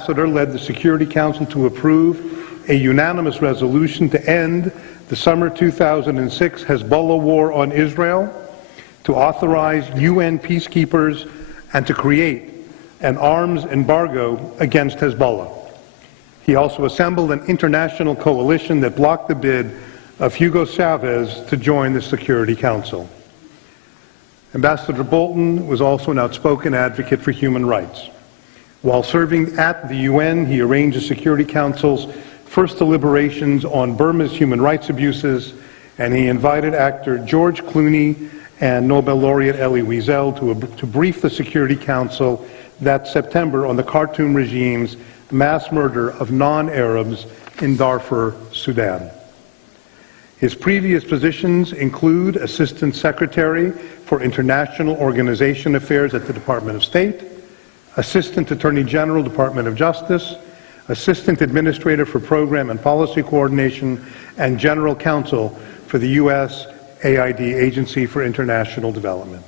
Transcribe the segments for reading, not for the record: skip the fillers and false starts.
Ambassador led the Security Council to approve a unanimous resolution to end the summer 2006 Hezbollah war on Israel, to authorize UN peacekeepers, and to create an arms embargo against Hezbollah. He also assembled an international coalition that blocked the bid of Hugo Chavez to join the Security Council. Ambassador Bolton was also an outspoken advocate for human rights. While serving at the UN, he arranged the Security Council's first deliberations on Burma's human rights abuses, and he invited actor George Clooney and Nobel laureate Elie Wiesel to brief the Security Council that September on the Khartoum regime's mass murder of non-Arabs in Darfur, Sudan. His previous positions include Assistant Secretary for International Organization Affairs at the Department of State, Assistant Attorney General, Department of Justice, Assistant Administrator for Program and Policy Coordination, and General Counsel for the U.S. AID, Agency for International Development.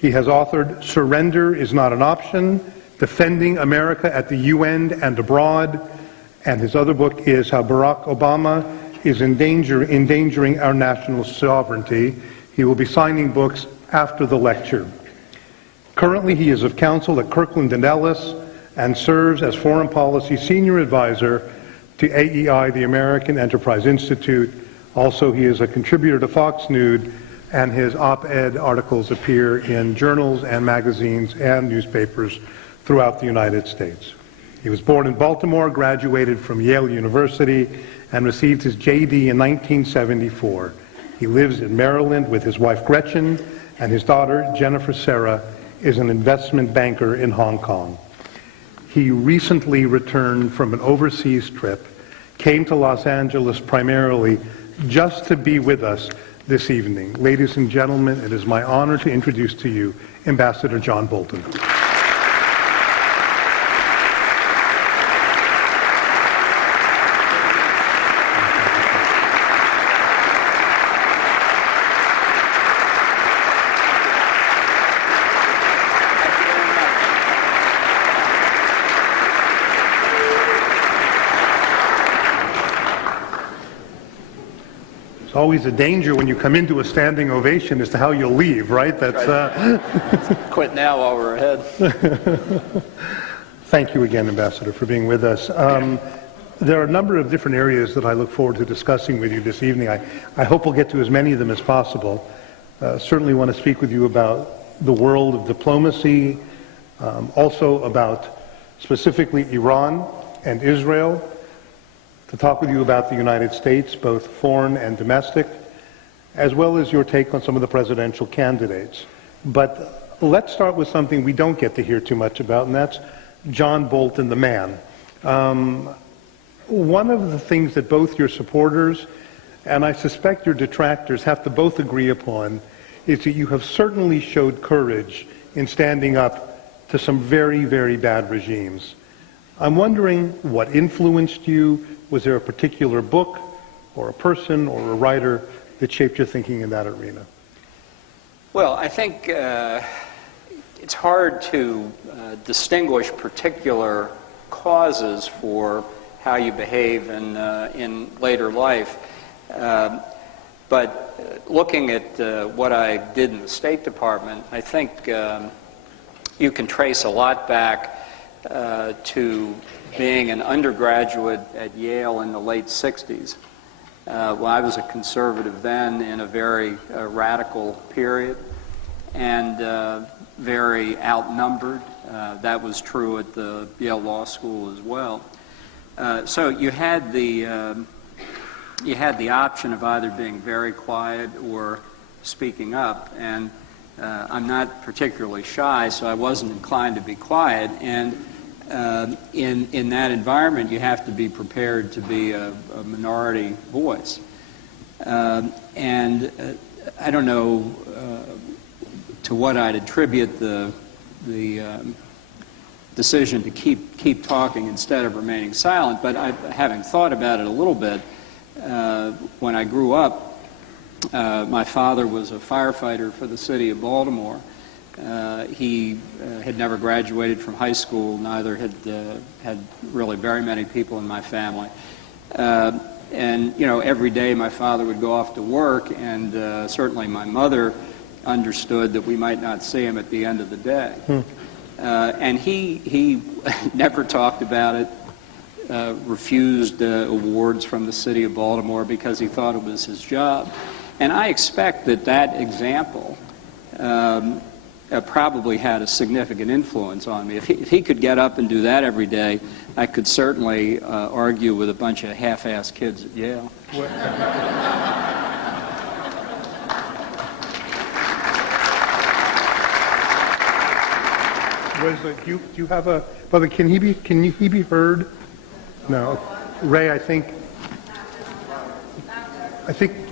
He has authored Surrender is Not an Option, Defending America at the UN and Abroad, and his other book is How Barack Obama is endangering our national sovereignty. He will be signing books after the lecture. Currently, he is of counsel at Kirkland & Ellis and serves as Foreign Policy Senior Advisor to AEI, the American Enterprise Institute. Also, he is a contributor to Fox News, and his op-ed articles appear in journals and magazines and newspapers throughout the United States. He was born in Baltimore, graduated from Yale University, and received his JD in 1974. He lives in Maryland with his wife Gretchen, and his daughter Jennifer Sarah is an investment banker in Hong Kong. He recently returned from an overseas trip, came to Los Angeles primarily just to be with us this evening. Ladies and gentlemen, it is my honor to introduce to you Ambassador John Bolton. Always a danger when you come into a standing ovation as to how you'll leave, right? That's Quit now while we're ahead. Thank you again, Ambassador, for being with us. There are a number of different areas that I look forward to discussing with you this evening. I hope we'll get to as many of them as possible. Certainly want to speak with you about the world of diplomacy, also about specifically Iran and Israel, to talk with you about the United States, both foreign and domestic, as well as your take on some of the presidential candidates. But let's start with something we don't get to hear too much about, and that's John Bolton, the man. One of the things that both your supporters and I suspect your detractors have to both agree upon is that you have certainly showed courage in standing up to some very, very bad regimes. I'm wondering what influenced you. Was there a particular book or a person or a writer that shaped your thinking in that arena? Well, I think it's hard to distinguish particular causes for how you behave in later life. But looking at what I did in the State Department, I think you can trace a lot back to being an undergraduate at Yale in the late 60s. Well, I was a conservative then in a very radical period and very outnumbered. That was true at the Yale Law School as well. So you had the option of either being very quiet or speaking up, and I'm not particularly shy, so I wasn't inclined to be quiet. And in that environment, you have to be prepared to be a minority voice. And I don't know to what I'd attribute the decision to keep talking instead of remaining silent, but having thought about it a little bit, when I grew up, my father was a firefighter for the city of Baltimore, He had never graduated from high school, neither had really very many people in my family. And, you know, every day my father would go off to work, and certainly my mother understood that we might not see him at the end of the day. And he never talked about it, refused awards from the city of Baltimore because he thought it was his job. And I expect that that example probably had a significant influence on me. If he could get up and do that every day, I could certainly argue with a bunch of half-assed kids at Yale. Do you have a brother? Can he be heard? No, Ray. I think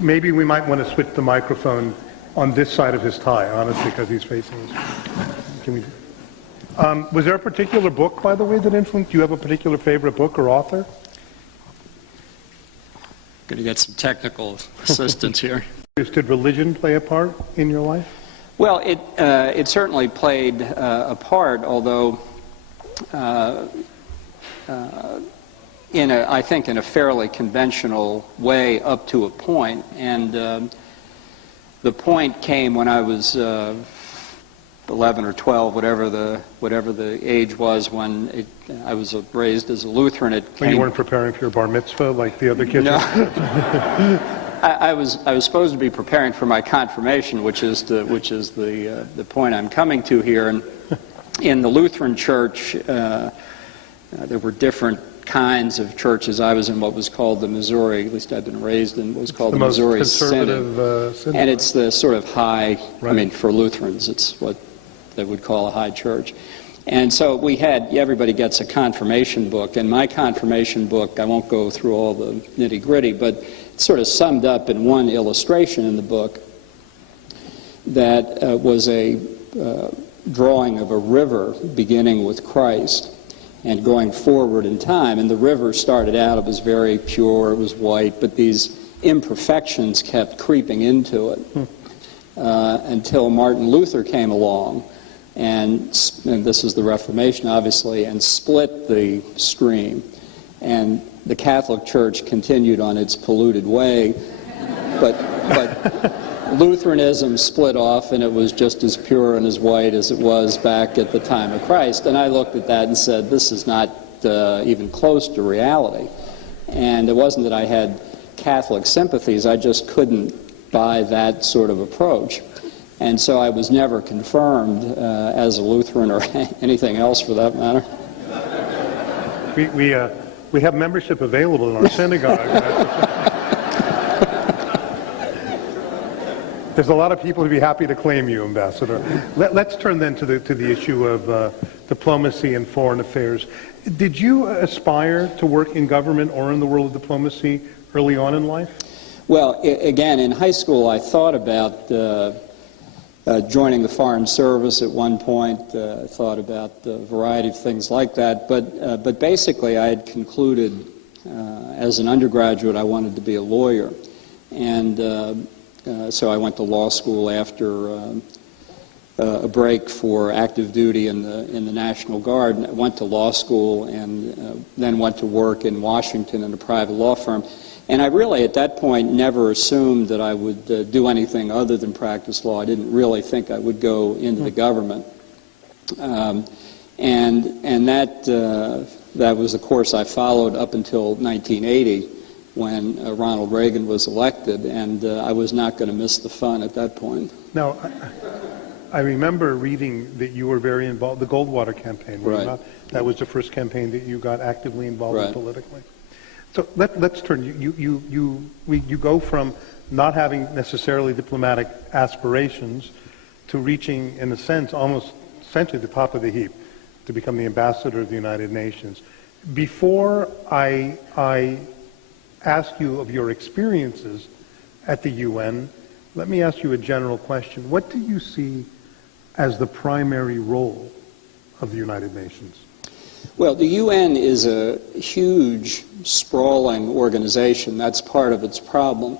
maybe we might want to switch the microphone on this side of his tie, honestly, because he's facing us. Can we? Was there a particular book, by the way, that influenced? Do you have a particular favorite book or author? Going to get some technical assistance here. Did religion play a part in your life? Well, it certainly played a part, although I think in a fairly conventional way up to a point. And the point came when I was 11 or 12, whatever the age was, when I was raised as a Lutheran. When you weren't preparing for your bar mitzvah like the other kids? No. I was supposed to be preparing for my confirmation, which is the point I'm coming to here. And in the Lutheran Church, there were different kinds of churches. I was in what was called the Missouri, at least I've been raised in what was called the Missouri Synod. And it's the sort of high, right. I mean, for Lutherans, it's what they would call a high church. And so everybody gets a confirmation book, and my confirmation book, I won't go through all the nitty-gritty, but it's sort of summed up in one illustration in the book that was a drawing of a river beginning with Christ and going forward in time. And the river started out, it was very pure, it was white, but these imperfections kept creeping into it until Martin Luther came along. And this is the Reformation, obviously, and split the stream. And the Catholic Church continued on its polluted way, but Lutheranism split off, and it was just as pure and as white as it was back at the time of Christ. And I looked at that and said, this is not even close to reality. And it wasn't that I had Catholic sympathies, I just couldn't buy that sort of approach. And so I was never confirmed as a Lutheran or anything else for that matter. We have membership available in our synagogue. There's a lot of people who'd be happy to claim you, Ambassador. Let's turn then to the issue of diplomacy and foreign affairs. Did you aspire to work in government or in the world of diplomacy early on in life? Well, again, in high school I thought about joining the Foreign Service at one point. I thought about a variety of things like that, but basically I had concluded as an undergraduate I wanted to be a lawyer, and so I went to law school after a break for active duty in the National Guard. I went to law school and then went to work in Washington in a private law firm. And I really, at that point, never assumed that I would do anything other than practice law. I didn't really think I would go into the government. And that was the course I followed up until 1980, when Ronald Reagan was elected, and I was not going to miss the fun at that point. Now, I remember reading that you were very involved, the Goldwater campaign, were you not? That was the first campaign that you got actively involved in politically. So let's turn. You go from not having necessarily diplomatic aspirations to reaching, in a sense, almost essentially the top of the heap, to become the ambassador of the United Nations. Before I ask you of your experiences at the UN, let me ask you a general question. What do you see as the primary role of the United Nations? Well, the UN is a huge, sprawling organization. That's part of its problem.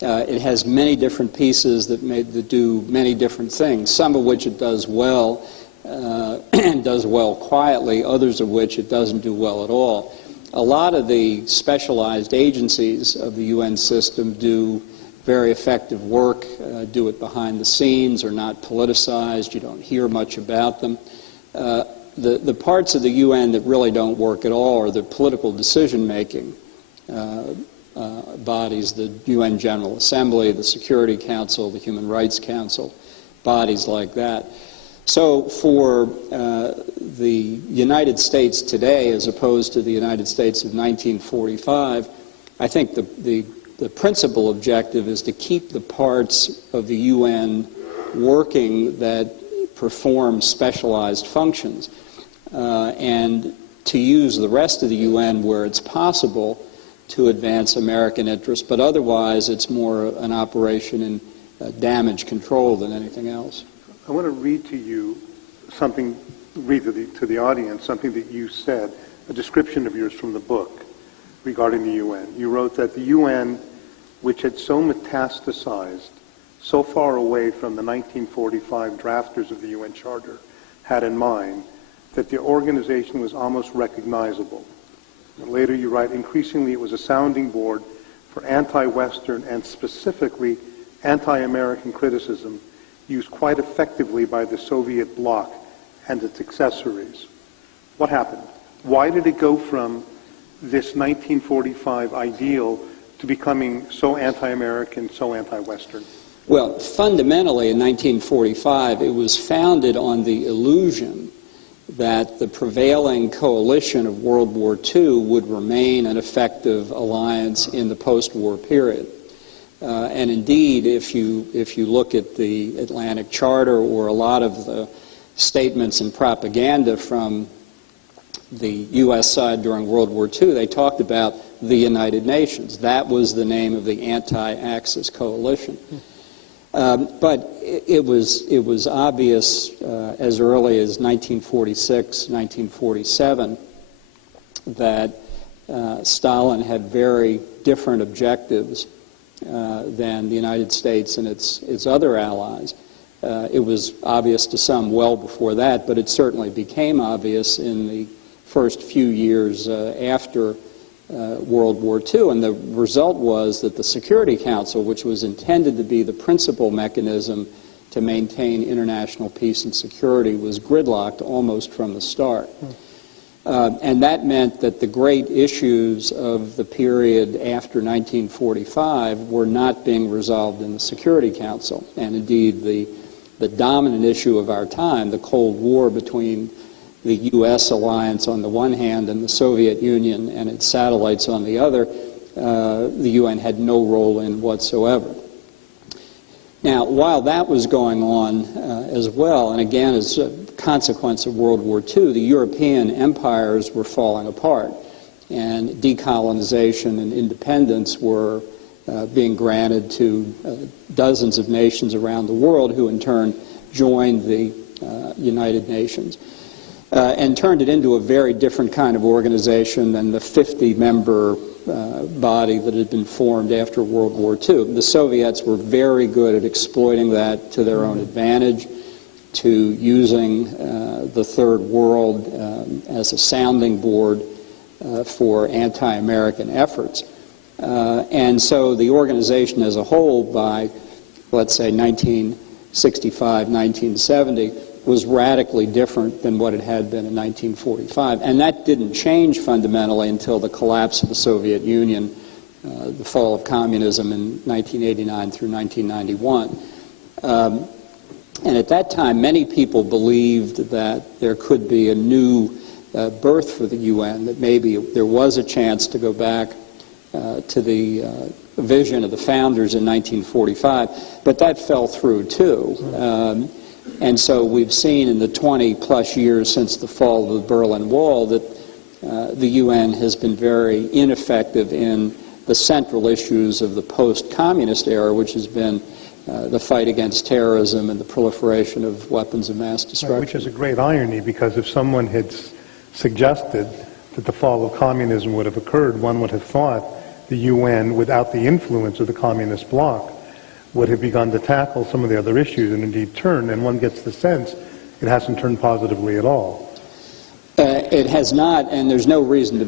It has many different pieces that do many different things, some of which it does well and does well quietly, others of which it doesn't do well at all. A lot of the specialized agencies of the UN system do very effective work, do it behind the scenes, are not politicized, you don't hear much about them. The parts of the UN that really don't work at all are the political decision-making bodies, the UN General Assembly, the Security Council, the Human Rights Council, bodies like that. So for the United States today, as opposed to the United States of 1945, I think the principal objective is to keep the parts of the UN working that perform specialized functions, and to use the rest of the UN where it's possible to advance American interests, but otherwise it's more an operation in damage control than anything else. I want to read to you something, to the audience, something that you said, a description of yours from the book regarding the UN. You wrote that the UN, which had so metastasized, so far away from the 1945 drafters of the UN Charter, had in mind that the organization was almost recognizable. And later you write, increasingly it was a sounding board for anti-Western and specifically anti-American criticism used quite effectively by the Soviet bloc and its accessories. What happened? Why did it go from this 1945 ideal to becoming so anti-American, so anti-Western? Well, fundamentally in 1945, it was founded on the illusion that the prevailing coalition of World War II would remain an effective alliance in the post-war period. And indeed, if you look at the Atlantic Charter or a lot of the statements and propaganda from the U.S. side during World War II, they talked about the United Nations. That was the name of the anti-Axis coalition. But it was obvious as early as 1946, 1947, that Stalin had very different objectives than the United States and its other allies. It was obvious to some well before that, but it certainly became obvious in the first few years after World War II, and the result was that the Security Council, which was intended to be the principal mechanism to maintain international peace and security, was gridlocked almost from the start. And that meant that the great issues of the period after 1945 were not being resolved in the Security Council. And indeed, the dominant issue of our time, the Cold War between the U.S. alliance on the one hand and the Soviet Union and its satellites on the other, the UN had no role in whatsoever. Now, while that was going on as well, and again as a consequence of World War II, the European empires were falling apart, and decolonization and independence were being granted to dozens of nations around the world, who in turn joined the United Nations. And turned it into a very different kind of organization than the 50-member body that had been formed after World War II. The Soviets were very good at exploiting that to their own advantage, to using the Third World as a sounding board for anti-American efforts. And so the organization as a whole, by, let's say, 1965, 1970, was radically different than what it had been in 1945. And that didn't change fundamentally until the collapse of the Soviet Union, the fall of communism in 1989 through 1991. And at that time, many people believed that there could be a new birth for the UN, that maybe there was a chance to go back to the vision of the founders in 1945, but that fell through too. And so we've seen in the 20-plus years since the fall of the Berlin Wall that the UN has been very ineffective in the central issues of the post-communist era, which has been the fight against terrorism and the proliferation of weapons of mass destruction. Which is a great irony, because if someone had suggested that the fall of communism would have occurred, one would have thought the UN without the influence of the communist bloc would have begun to tackle some of the other issues and indeed turn, and one gets the sense it hasn't turned positively at all. It has not, and there's no reason to